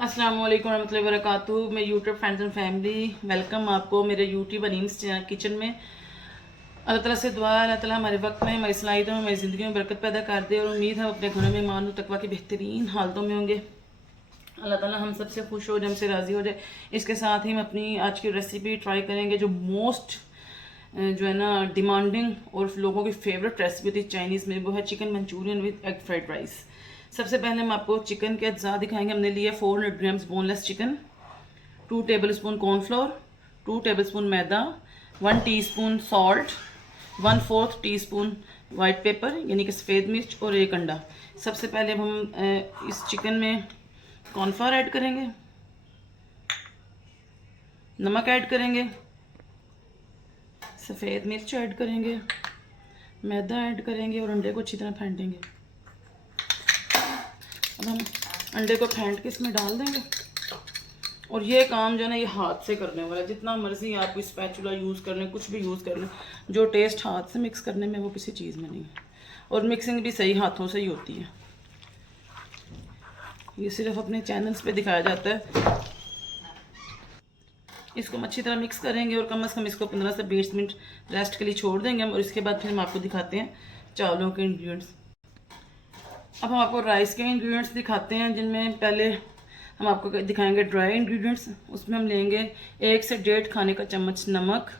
अस्सलाम वालेकुम रहमतुल्लाहि व बरकातुहू। मैं YouTube friends and family welcome आपको मेरे यूट्यूब अनीम्स किचन में। अल्लाह ताला से दुआ है अल्लाह ताला हमारे वक्त में, हमारी सलाहियतों में, हमारी ज़िंदगी में बरकत पैदा कर दे। और उम्मीद है अपने घरों में ईमान और तकवा की बेहतरीन हालतों में होंगे। अल्लाह ताला हम सबसे खुश हो जाए, हमसे राज़ी हो जाए। इसके साथ ही हम अपनी आज की रेसिपी ट्राई करेंगे जो मोस्ट जो है ना डिमांडिंग और लोगों की फेवरेट रेसिपी थी चाइनीज़ में, वो है chicken Manchurian with egg fried rice. सबसे पहले हम आपको चिकन के अज्जा दिखाएंगे। हमने लिए 400 grams boneless chicken, 2 tablespoon cornflour, 2 tablespoon मैदा, 1 teaspoon salt, 1/4 teaspoon white pepper यानी कि सफ़ेद मिर्च और 1 अंडा। सबसे पहले अब हम इस चिकन में कॉर्नफ्लोर ऐड करेंगे, नमक ऐड करेंगे, सफ़ेद मिर्च ऐड करेंगे, मैदा ऐड करेंगे और अंडे को अच्छी तरह फेंटेंगे। अब हम अंडे को फेंट के इसमें डाल देंगे। और ये काम जो है ना ये हाथ से करने वाला है। जितना मर्जी आप स्पैचुला यूज़ कर लें, कुछ भी यूज़ कर लें, जो टेस्ट हाथ से मिक्स करने में वो किसी चीज़ में नहीं है। और मिक्सिंग भी सही हाथों से ही होती है। ये सिर्फ अपने चैनल्स पे दिखाया जाता है। इसको हम अच्छी तरह मिक्स करेंगे और कम से कम इसको 15 से 20 मिनट रेस्ट के लिए छोड़ देंगे हम। और इसके बाद फिर हम आपको दिखाते हैं चावलों के इंग्रेडिएंट्स। अब हम आपको राइस के इंग्रेडिएंट्स दिखाते हैं, जिनमें पहले हम आपको दिखाएंगे ड्राई इंग्रेडिएंट्स। उसमें हम लेंगे 1 से 1.5 खाने का चम्मच नमक,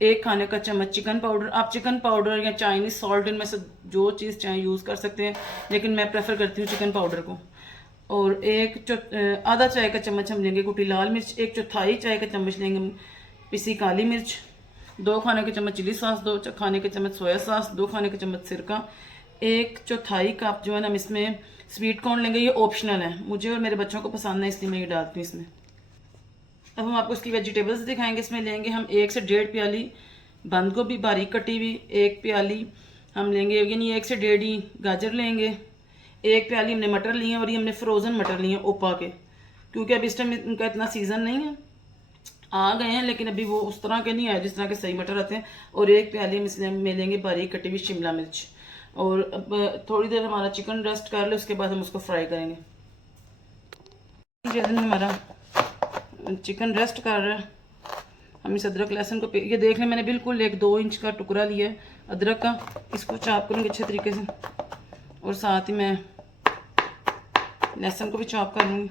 1 खाने का चम्मच चिकन पाउडर। आप चिकन पाउडर या चाइनीज सॉल्ट इनमें से जो चीज़ चाहे यूज़ कर सकते हैं, लेकिन मैं प्रेफर करती हूँ चिकन पाउडर को। और आधा चाय का चम्मच हम लेंगे कुटी लाल मिर्च, 1/4 चाय का चम्मच लेंगे पिसी काली मिर्च, 2 खाने के चम्मच चिली सॉस, 2 खाने के चम्मच सोया सॉस, 2 खाने के चम्मच सिरका, 1/4 कप जो है ना हम इसमें स्वीट कॉर्न लेंगे। ये ऑप्शनल है, मुझे और मेरे बच्चों को पसंद है इसलिए मैं ये डालती हूँ इसमें। अब हम आपको इसकी वेजिटेबल्स दिखाएंगे। इसमें लेंगे हम 1 से 1.5 प्याली बंद गोभी बारीक कटी हुई, 1 प्याली हम लेंगे यानी 1 से 1.5 ही गाजर लेंगे, 1 प्याली हमने मटर लिए हैं। और ये हमने फ्रोज़न मटर लिए हैं ओपा के, क्योंकि अब इस टाइम इनका इतना सीज़न नहीं है, आ गए हैं लेकिन अभी वो उस तरह के नहीं आए जिस तरह के सही मटर आते हैं। और 1 प्याली हम इसमें लेंगे बारीक कटी हुई शिमला मिर्च। और अब थोड़ी देर हमारा चिकन रेस्ट कर ले, उसके बाद हम उसको फ्राई करेंगे। जिस दिन हमारा चिकन रेस्ट कर रहा है, हम इस अदरक लहसुन को ये देख लें, मैंने बिल्कुल 1-2 इंच का टुकड़ा लिया है अदरक का। इसको चॉप करूँगी अच्छे तरीके से और साथ ही मैं लहसुन को भी चॉप कर लूँगी।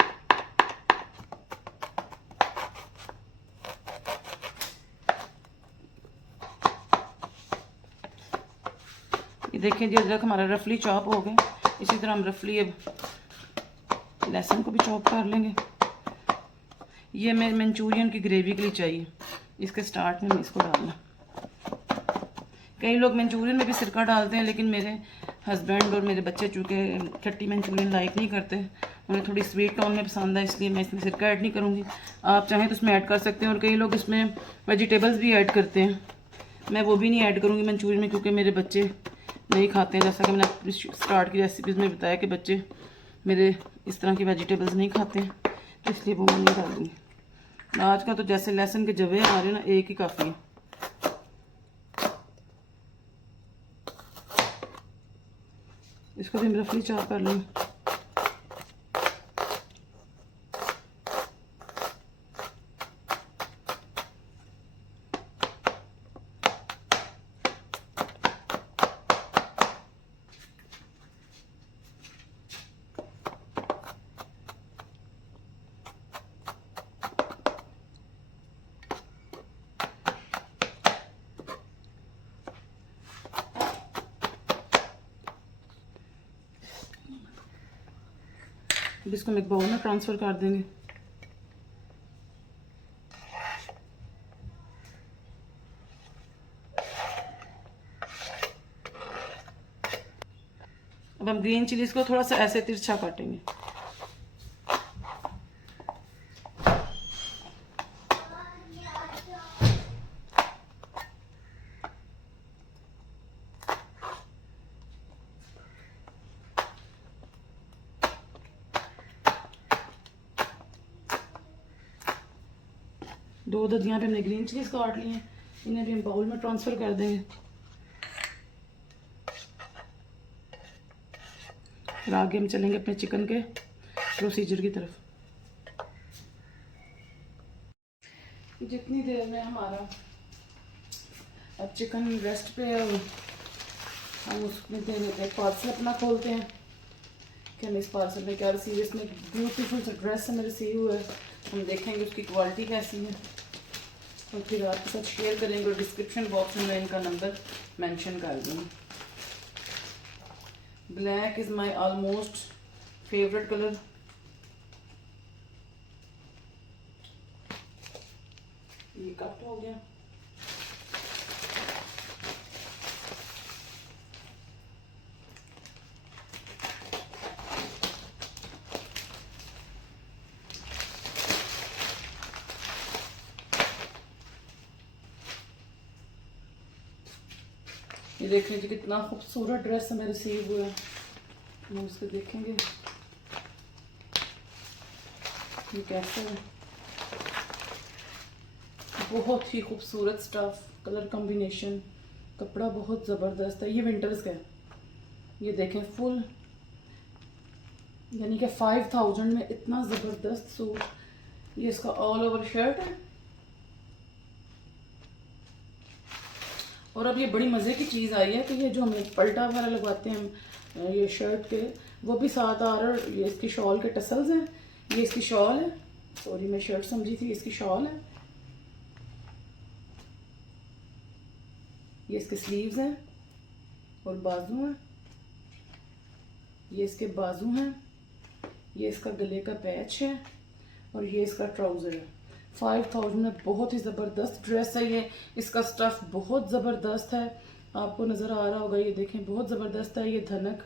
ये देखें जी अदरक हमारा रफली चॉप हो गए। इसी तरह हम रफली अब लहसुन को भी चॉप कर लेंगे। ये मैं मंचूरियन की ग्रेवी के लिए चाहिए, इसके स्टार्ट में इसको डालना। कई लोग मंचूरियन में भी सिरका डालते हैं, लेकिन मेरे हस्बैंड और मेरे बच्चे चूँकि खट्टी मंचूरियन लाइक नहीं करते, उन्हें थोड़ी स्वीट टोन में पसंद है, इसलिए मैं इसमें सिरका ऐड नहीं करूँगी। आप चाहें तो इसमें ऐड कर सकते हैं। और कई लोग इसमें वेजिटेबल्स भी ऐड करते हैं, मैं वो भी नहीं ऐड करूँगी मंचूरियन में, क्योंकि मेरे बच्चे नहीं खाते हैं। जैसा कि मैंने स्टार्ट की रेसिपीज़ में बताया कि बच्चे मेरे इस तरह की वेजिटेबल्स नहीं खाते हैं, तो इसलिए वो मैं नहीं डालूँगी। आज का तो जैसे लहसुन के जवे आ रहे हैं ना, एक ही काफ़ी है। इसको भी रफली चॉप कर लें। अब इसको हम एक बाउल में ट्रांसफ़र कर देंगे। अब हम ग्रीन चिलीज़ को थोड़ा सा ऐसे तिरछा काटेंगे। दो ददियाँ पे हमने ग्रीन चिलीज़ काट ली हैं, इन्हें भी हम बाउल में ट्रांसफ़र कर देंगे। फिर आगे हम चलेंगे अपने चिकन के प्रोसीजर की तरफ। जितनी देर में हमारा अब चिकन रेस्ट पे है, हम उसमें दे लेते हैं पार्सल अपना खोलते हैं कि हम इस पार्सल में क्या रिसीव। इसमें ब्यूटीफुल सा ड्रेस है मेरे सिए हुए, हम देखेंगे उसकी क्वालिटी कैसी है और फिर आपके साथ शेयर करेंगे और डिस्क्रिप्शन बॉक्स में मैं इनका नंबर मेंशन कर दूँगी। Black is my almost favourite colour. ये कट हो गया। ये देख लीजिए कितना खूबसूरत ड्रेस हमें रिसीव हुआ है। हम उसको देखेंगे ये कैसे है। बहुत ही खूबसूरत स्टफ, कलर कॉम्बिनेशन, कपड़ा बहुत ज़बरदस्त है। ये विंटर्स का है। ये देखें फुल, यानी कि 5000 में इतना ज़बरदस्त सूट। ये इसका ऑल ओवर शर्ट है। और अब ये बड़ी मज़े की चीज़ आई है कि ये जो हमें पल्टा वगैरह लगवाते हैं ये शर्ट के, वो भी साथ आ रहा है। ये इसकी शॉल के टसल्स हैं, ये इसकी शॉल है। सॉरी मैं शर्ट समझी थी, इसकी शॉल है। ये इसके स्लीव्स हैं और बाजू हैं। ये इसके बाजू हैं। ये इसका गले का पैच है और ये इसका ट्राउज़र है। 5000 में बहुत ही ज़बरदस्त ड्रेस है ये। इसका स्टफ़ बहुत ज़बरदस्त है, आपको नज़र आ रहा होगा। ये देखें बहुत ज़बरदस्त है। ये धनक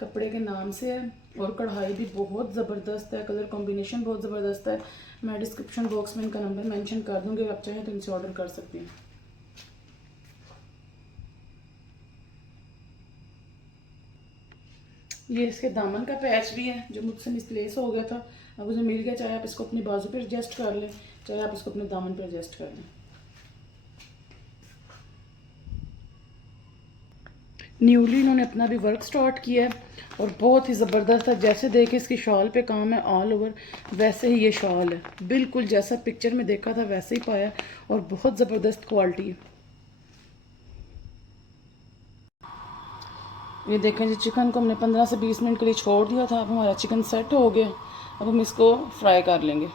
कपड़े के नाम से है और कढ़ाई भी बहुत ज़बरदस्त है, कलर कॉम्बिनेशन बहुत ज़बरदस्त है। मैं डिस्क्रिप्शन बॉक्स में इनका नंबर मेंशन कर दूँगी, आप चाहें तो इनसे ऑर्डर कर सकते हैं। ये इसके दामन का पैच भी है जो मुझसे मिसप्लेस हो गया था, अब मुझे मिल गया। चाहे आप इसको अपनी बाजू पर एडजस्ट कर लें, चाहे आप इसको अपने दामन पर एडजस्ट कर लें। न्यूली इन्होंने अपना भी वर्क स्टार्ट किया है और बहुत ही ज़बरदस्त है। जैसे देखे इसकी शॉल पे काम है ऑल ओवर, वैसे ही ये शॉल है, बिल्कुल जैसा पिक्चर में देखा था वैसे ही पाया और बहुत ज़बरदस्त क्वालिटी है। ये देखें जी, चिकन को हमने 15 से 20 मिनट के लिए छोड़ दिया था। अब हमारा चिकन सेट हो गया। अब हम इसको फ्राई कर लेंगे।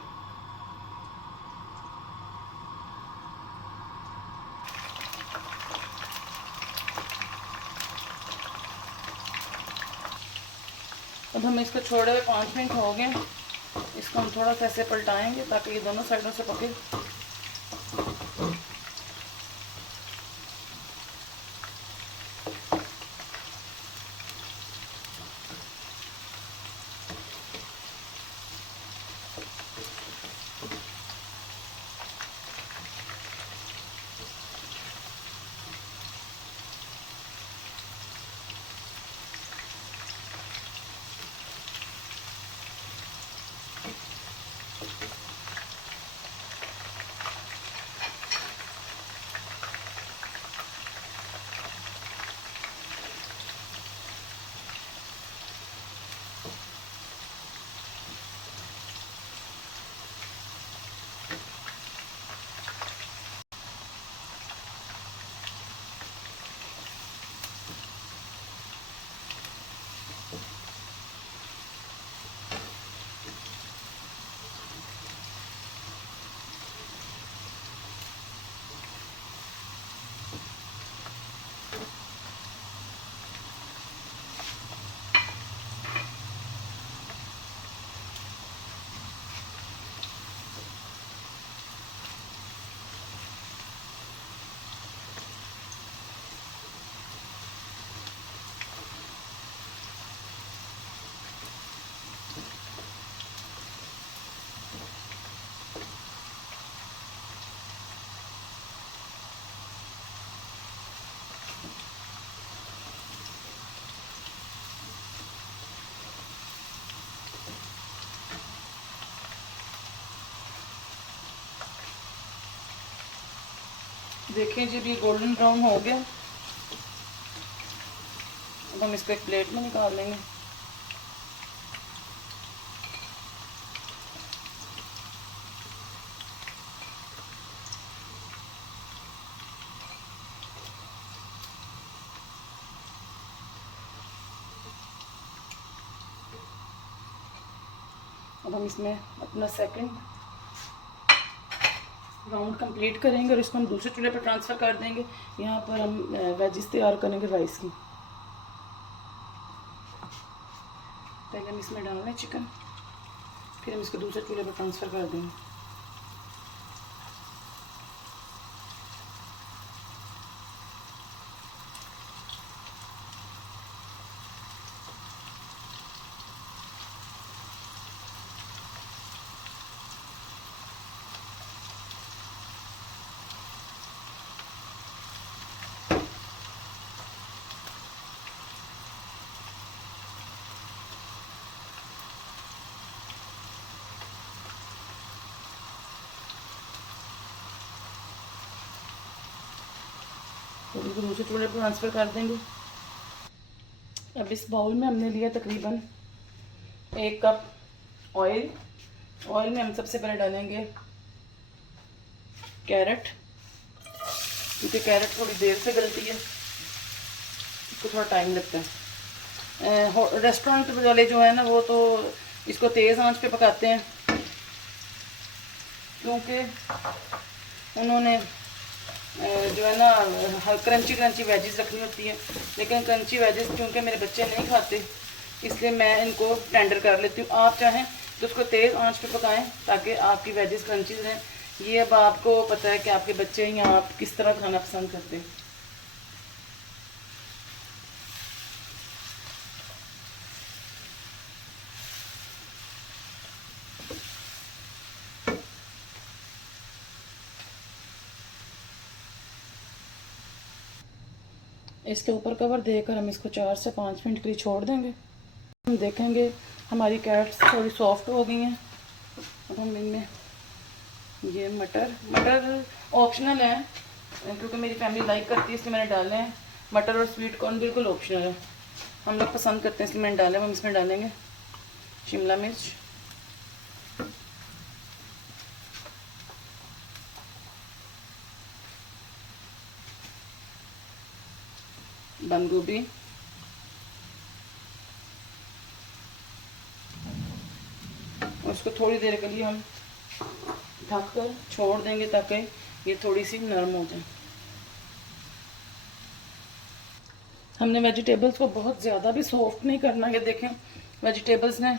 अब हम इसको छोड़े हुए 5 मिनट हो गए। इसको हम थोड़ा सा ऐसे पलटाएंगे ताकि ये दोनों साइडों से पके। देखें जब ये गोल्डन ब्राउन हो गया, अब हम इसको एक प्लेट में निकाल लेंगे। हम इसमें अपना सेकंड राउंड कंप्लीट करेंगे और इसको हम दूसरे चूल्हे पर ट्रांसफ़र कर देंगे। यहाँ पर हम वेजिस तैयार करेंगे राइस की। पहले हम इसमें डाल लें चिकन, फिर हम इसको दूसरे चूल्हे पर ट्रांसफ़र कर देंगे। तो इसको दूसरे चूल्हे पर ट्रांसफ़र कर देंगे। अब इस बाउल में हमने लिया तकरीबन 1 कप ऑयल। ऑयल में हम सबसे पहले डालेंगे कैरेट, क्योंकि कैरेट थोड़ी देर से गलती है, इसको थोड़ा टाइम लगता है। रेस्टोरेंट वाले जो है ना वो तो इसको तेज़ आंच पे पकाते हैं, क्योंकि उन्होंने जो है ना क्रंची वेजिस रखनी होती है। लेकिन क्रंची वेजिस क्योंकि मेरे बच्चे नहीं खाते, इसलिए मैं इनको टेंडर कर लेती हूँ। आप चाहें तो उसको तेज़ आंच पे पकाएं ताकि आपकी वेजिस क्रंची रहें। ये अब आपको पता है कि आपके बच्चे या आप किस तरह खाना पसंद करते हैं। इसके ऊपर कवर देकर हम इसको 4 से 5 मिनट के लिए छोड़ देंगे। हम देखेंगे हमारी कैरेट्स थोड़ी सॉफ्ट हो गई हैं। अब हम इनमें ये मटर ऑप्शनल है, क्योंकि मेरी फैमिली लाइक करती है इसलिए मैंने डाले हैं। मटर और स्वीट कॉर्न बिल्कुल ऑप्शनल है, हम लोग पसंद करते हैं इसलिए मैंने डाले। हम इसमें डालेंगे शिमला मिर्च, बंद गोभी, और उसको थोड़ी देर के लिए हम ढक कर छोड़ देंगे ताकि ये थोड़ी सी नरम हो जाए। हमने वेजिटेबल्स को बहुत ज़्यादा भी सॉफ्ट नहीं करना। ये देखें वेजिटेबल्स ने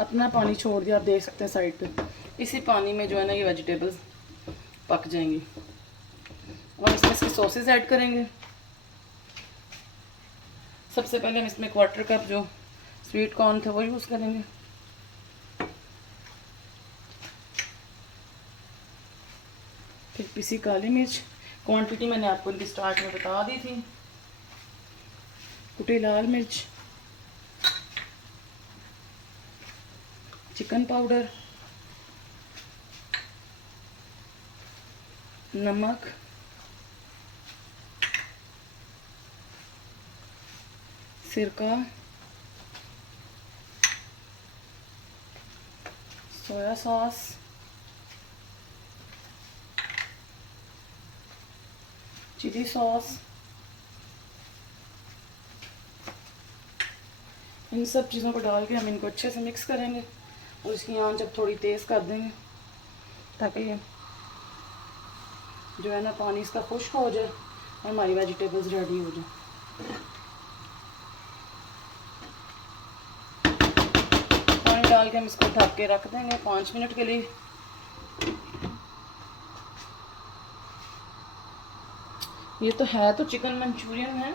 अपना पानी छोड़ दिया, आप देख सकते हैं साइड पे। इसी पानी में जो है ना ये वेजिटेबल्स पक जाएंगी। और इसमें इसकी सॉसेस ऐड करेंगे। सबसे पहले हम इसमें 1/4 कप जो स्वीट कॉर्न थे वो यूज़ करेंगे। फिर पिसी काली मिर्च, क्वांटिटी मैंने आपको इनकी स्टार्ट में बता दी थी। कुटी लाल मिर्च, चिकन पाउडर, नमक, सिरका, सोया सॉस, चिली सॉस। इन सब चीज़ों को डाल के हम इनको अच्छे से मिक्स करेंगे और इसकी आंच अब थोड़ी तेज़ कर देंगे ताकि ये जो है ना पानी इसका खुश्क हो जाए और हमारी वेजिटेबल्स रेडी हो जाए। पानी डाल के हम इसको ढक के रख देंगे 5 मिनट के लिए। ये तो है तो चिकन मंचूरियन है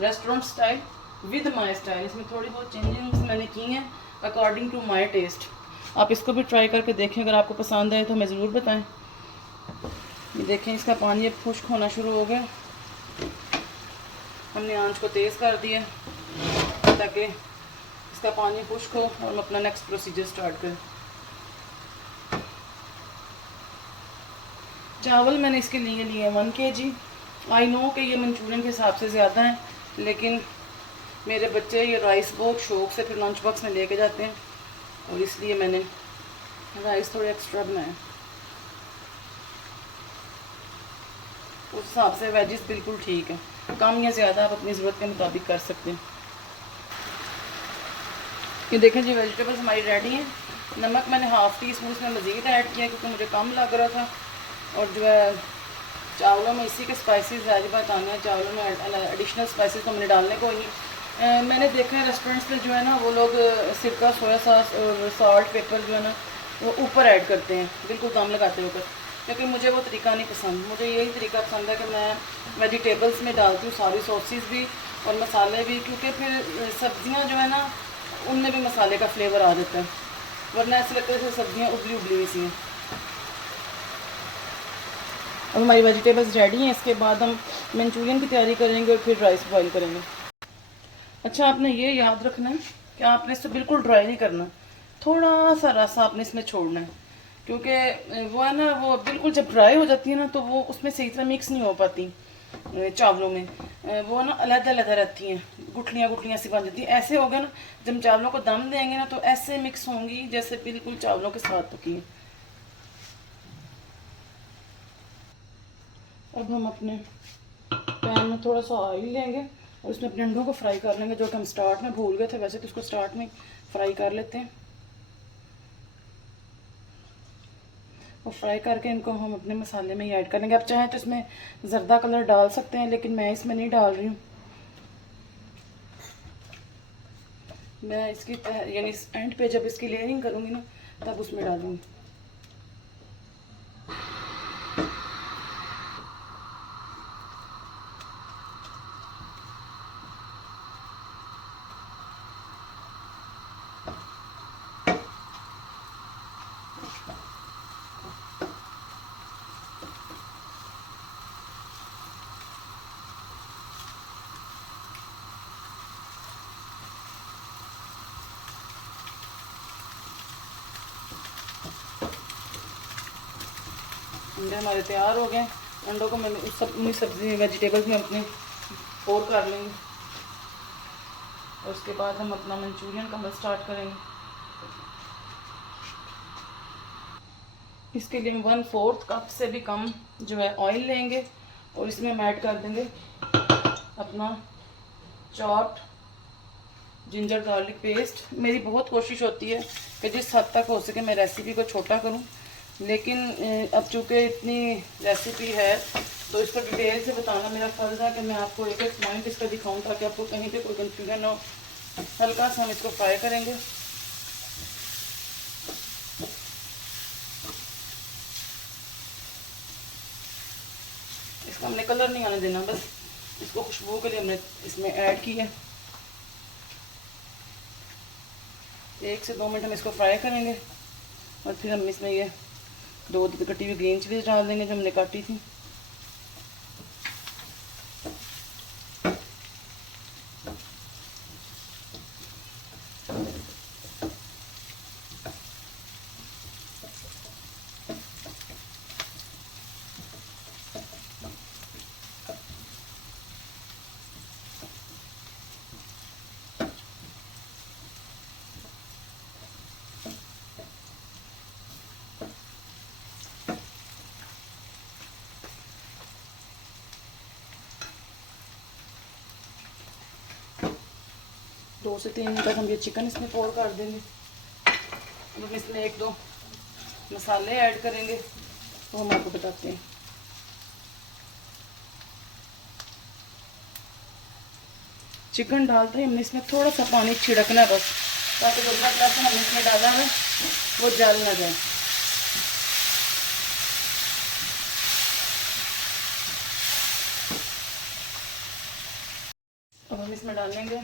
restaurant style with my style. इसमें थोड़ी बहुत चेंजेस मैंने की हैं अकॉर्डिंग टू माय टेस्ट। आप इसको भी ट्राई करके देखें, अगर आपको पसंद आए तो हमें ज़रूर बताएं। ये देखें इसका पानी अब खुश्क होना शुरू हो गया। हमने आंच को तेज़ कर दिया ताकि इसका पानी खुश्क हो और हम अपना नेक्स्ट प्रोसीजर स्टार्ट करें। चावल मैंने इसके लिए 1 kg। आई नो कि ये मंचूरियन के हिसाब से ज़्यादा है, लेकिन मेरे बच्चे ये राइस बहुत शौक़ से फिर लंच बॉक्स में लेके जाते हैं और इसलिए मैंने राइस थोड़े एक्स्ट्रा बनाए। उस हिसाब से वेजिस बिल्कुल ठीक है, कम या ज़्यादा आप अपनी ज़रूरत के मुताबिक कर सकते हैं। ये देखें जी वेजिटेबल्स हमारी रेडी हैं। नमक मैंने हाफ़ टी स्पून इसमें मज़ीद ऐड किया क्योंकि मुझे कम लग रहा था। और जो है चावलों में इसी के स्पाइसेस ज़ाहिर बात आने हैं, चावलों में एडिशनल स्पाइसेस तो मैंने डालने को ही नहीं। मैंने देखा है रेस्टोरेंट्स में जो है ना वो लोग सिरका, सोया सॉस और सॉल्ट, पेपर जो है ना वो ऊपर ऐड करते हैं बिल्कुल दम लगाते होकर, क्योंकि मुझे वो तरीका नहीं पसंद। मुझे यही तरीका पसंद है कि मैं वेजिटेबल्स में डालती हूँ सारी सॉसेस भी और मसाले भी, क्योंकि फिर सब्जियाँ जो है ना उनमें भी मसाले का फ्लेवर आ जाता है, वरना ऐसे लगता है जैसे सब्जियाँ उबली उबली सी हैं। अब हमारी वेजिटेबल्स रेडी हैं। इसके बाद हम मंचूरियन की तैयारी करेंगे और फिर राइस बॉईल करेंगे। अच्छा, आपने ये याद रखना है कि आपने इसे बिल्कुल ड्राई नहीं करना, थोड़ा सा रस आपने इसमें छोड़ना है, क्योंकि वो है ना वो बिल्कुल जब ड्राई हो जाती है ना तो वो उसमें सही तरह मिक्स नहीं हो पाती चावलों में, वो ना अलग-अलग रहती हैं, गुठलियाँ गुठलियाँ सी बन जाती हैं। ऐसे हो गया ना जब चावलों को दम देंगे ना तो ऐसे मिक्स होंगी जैसे बिल्कुल चावलों के साथ पकी है। अब हम अपने पैन में थोड़ा सा ऑयल लेंगे और उसमें अपने अंडों को फ्राई कर लेंगे, जो कि हम स्टार्ट में भूल गए थे। वैसे तो उसको स्टार्ट में फ्राई कर लेते हैं और फ्राई करके इनको हम अपने मसाले में ही ऐड करेंगे। आप चाहें तो इसमें ज़र्दा कलर डाल सकते हैं, लेकिन मैं इसमें नहीं डाल रही हूँ। मैं इसकी यानी एंड पे जब इसकी लेयरिंग करूँगी ना तब उसमें डालूँगी। अंडे हमारे तैयार हो गए। अंडों को मैंने उस सब उन्हीं सब्जी वेजिटेबल्स में अपने पोर कर लेंगे और उसके बाद हम अपना मंचूरियन का स्टार्ट करेंगे। इसके लिए हम 1/4 कप से भी कम जो है ऑयल लेंगे और इसमें हम ऐड कर देंगे अपना चॉप्ड जिंजर गार्लिक पेस्ट। मेरी बहुत कोशिश होती है कि जिस हद तक हो सके मैं रेसिपी को छोटा करूं, लेकिन अब चूँकि इतनी रेसिपी है तो इस पर डिटेल से बताना मेरा फ़र्ज़ है कि मैं आपको एक एक पॉइंट इसका दिखाऊं ताकि आपको कहीं पे कोई कंफ्यूजन हो। हल्का सा हम इसको फ्राई करेंगे। इसका हमने कलर नहीं आने देना, बस इसको खुशबू के लिए हमने इसमें ऐड की है। 1 से 2 मिनट हम इसको फ्राई करेंगे और फिर हम इसमें ये 2 कटी हुई ग्रीन चिलीज डाल देंगे जो हमने काटी थी। दो से 3 मिनट तक हम ये चिकन इसमें पोर कर देंगे। अब हम इसमें 1-2 मसाले ऐड करेंगे तो हम आपको बताते हैं। चिकन डालते ही हमने इसमें थोड़ा सा पानी छिड़कना है बस, ताकि जो अदरक लहसुन हमने इसमें डाला है वो जल ना जाए। अब हम इसमें डालेंगे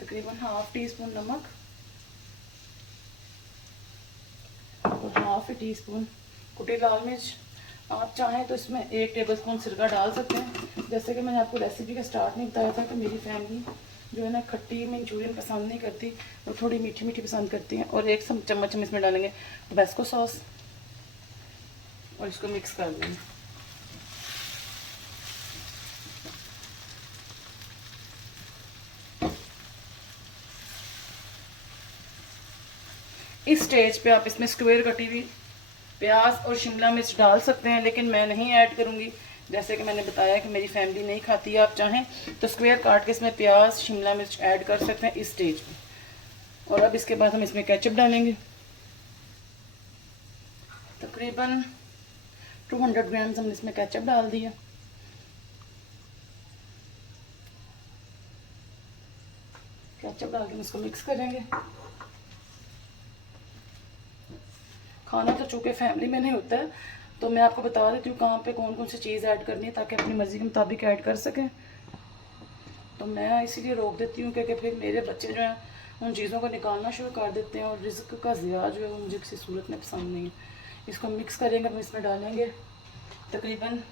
तकरीबन ½ टीस्पून नमक और ½ टीस्पून कुटी लाल मिर्च। आप चाहें तो इसमें 1 टेबलस्पून सिरका डाल सकते हैं। जैसे कि मैंने आपको रेसिपी का स्टार्ट में बताया था कि मेरी फैमिली जो है ना खट्टी मंचूरियन पसंद नहीं करती, वो थोड़ी मीठी मीठी पसंद करती हैं। और 1 चम्मच हम इसमें डालेंगे टबैस्को सॉस और इसको मिक्स कर देंगे। इस स्टेज पे आप इसमें स्क्वायर कटी हुई प्याज और शिमला मिर्च डाल सकते हैं, लेकिन मैं नहीं ऐड करूँगी जैसे कि मैंने बताया कि मेरी फैमिली नहीं खाती है, आप चाहें तो स्क्वायर काट के इसमें प्याज शिमला मिर्च ऐड कर सकते हैं इस स्टेज पे। और अब इसके बाद हम इसमें केचप डालेंगे। तकरीबन 200 ग्राम हमने इसमें केचप डाल दिया। केचप डाल के इसको मिक्स करेंगे। खाना तो चूँकि फैमिली में नहीं होता है तो मैं आपको बता देती हूँ कहाँ पे कौन कौन सी चीज़ ऐड करनी है ताकि अपनी मर्ज़ी के मुताबिक ऐड कर सकें। तो मैं इसीलिए रोक देती हूँ क्योंकि फिर मेरे बच्चे जो हैं उन चीज़ों को निकालना शुरू कर देते हैं और रिज़्क का ज़िया जो है वो मुझे किसी सूरत में पसंद नहीं है। इसको मिक्स करेंगे, हम इसमें डालेंगे तकरीबन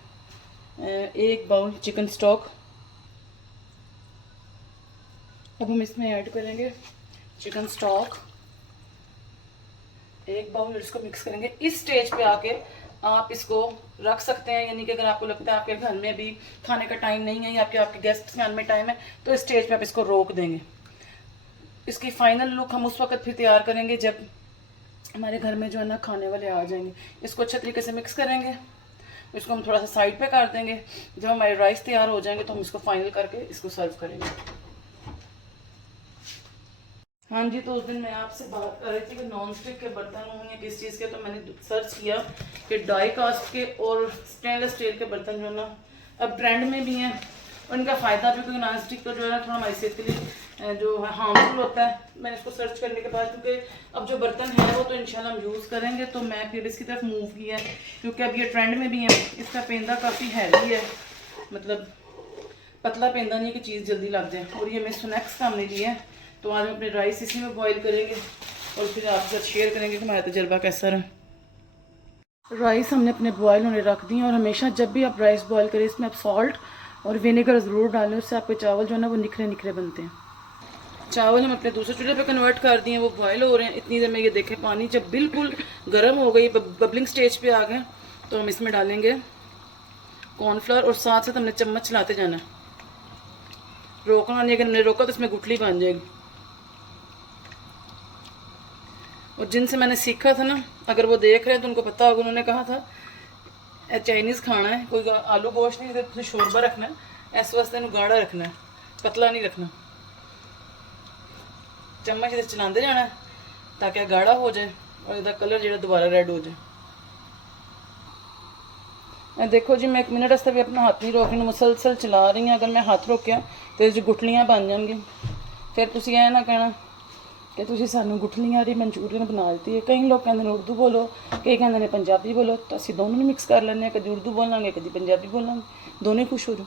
1 बाउल चिकन स्टॉक। अब हम इसमें ऐड करेंगे चिकन स्टॉक 1 बाउल, इसको मिक्स करेंगे। इस स्टेज पे आके आप इसको रख सकते हैं, यानी कि अगर आपको लगता है आपके घर में भी खाने का टाइम नहीं है या आपके गेस्ट के आने में टाइम है तो इस स्टेज पे आप इसको रोक देंगे। इसकी फाइनल लुक हम उस वक्त फिर तैयार करेंगे जब हमारे घर में जो है ना खाने वाले आ जाएंगे। इसको अच्छे तरीके से मिक्स करेंगे, इसको हम थोड़ा सा साइड पे कर देंगे। जब हमारे राइस तैयार हो जाएंगे तो हम इसको फाइनल करके इसको सर्व करेंगे। हाँ जी, तो उस दिन मैं आपसे बात कर रही थी कि नॉन स्टिक के बर्तन होंगे या किस चीज़ के, तो मैंने सर्च किया कि डाई कास्ट के और स्टेनलेस स्टील के बर्तन जो है ना अब ट्रेंड में भी हैं और इनका फ़ायदा भी, क्योंकि नॉन स्टिक का जो है ना थोड़ा हमारी सेहत के लिए जो है हार्मफुल होता है। मैंने इसको सर्च करने के बाद क्योंकि अब जो बर्तन है वो तो इंशाल्लाह हम यूज़ करेंगे तो मैं फिर इसकी तरफ मूव किया क्योंकि अब ये ट्रेंड में भी है। इसका पेंदा काफ़ी हैवी है, मतलब पतला पेंदा नहीं है कि चीज़ जल्दी लग जाए। और ये मैं स्नैक्स का हमने लिया है, तो आज हम अपने राइस इसी में बॉईल करेंगे और फिर आपके साथ शेयर करेंगे कि हमारा तजर्बा कैसा रहा। राइस हमने अपने बॉईल होने रख दिए और हमेशा जब भी आप राइस बॉईल करें इसमें आप सॉल्ट और विनेगर ज़रूर डालें, उससे आपके चावल जो है ना वो निखरे निखरे बनते हैं। चावल हम अपने दूसरे चूल्हे पे कन्वर्ट कर दिए, वो बॉयल हो रहे हैं। इतनी देर में ये देखें पानी जब बिल्कुल गर्म हो गई, बबलिंग स्टेज पे आ गए, तो हम इसमें डालेंगे कॉर्नफ्लोर और साथ साथ हमने चम्मच चलाते जाना, रोकना नहीं। अगर हमने रोका तो इसमें गुठली बन जाएगी। और जिनसे मैंने सीखा था ना, अगर वो देख रहे हैं तो उनको पता होगा, उन्होंने कहा था चाइनीज़ खाना है, कोई आलू गोश्त नहीं, तो शोरबा रखना है, इस वास्ते गाढ़ा रखना है, पतला नहीं रखना। चम्मच इधर चलाते जाना है ताकि गाढ़ा हो जाए और इसका कलर जो दोबारा रेड हो जाए। देखो जी, मैं 1 मिनट वास्ते भी अपना हाथ नहीं रोक रही, मुसलसल चला रही हूँ। अगर मैं हाथ रोकिया तो जो गुठलियाँ बन जाएंगी, फिर तुम यह ना कहना कि तुम सानू गुठलियाँ वाली मंचूरियन बना देती है। कई लोग कहते हैं उर्दू बोलो, कई कहते हैं पंजाबी बोलो, तो असं दोनों मिक्स कर लें, कभी उर्दू बोलेंगे कभी पंजाबी बोलेंगे, दोनों खुश हो जाओ।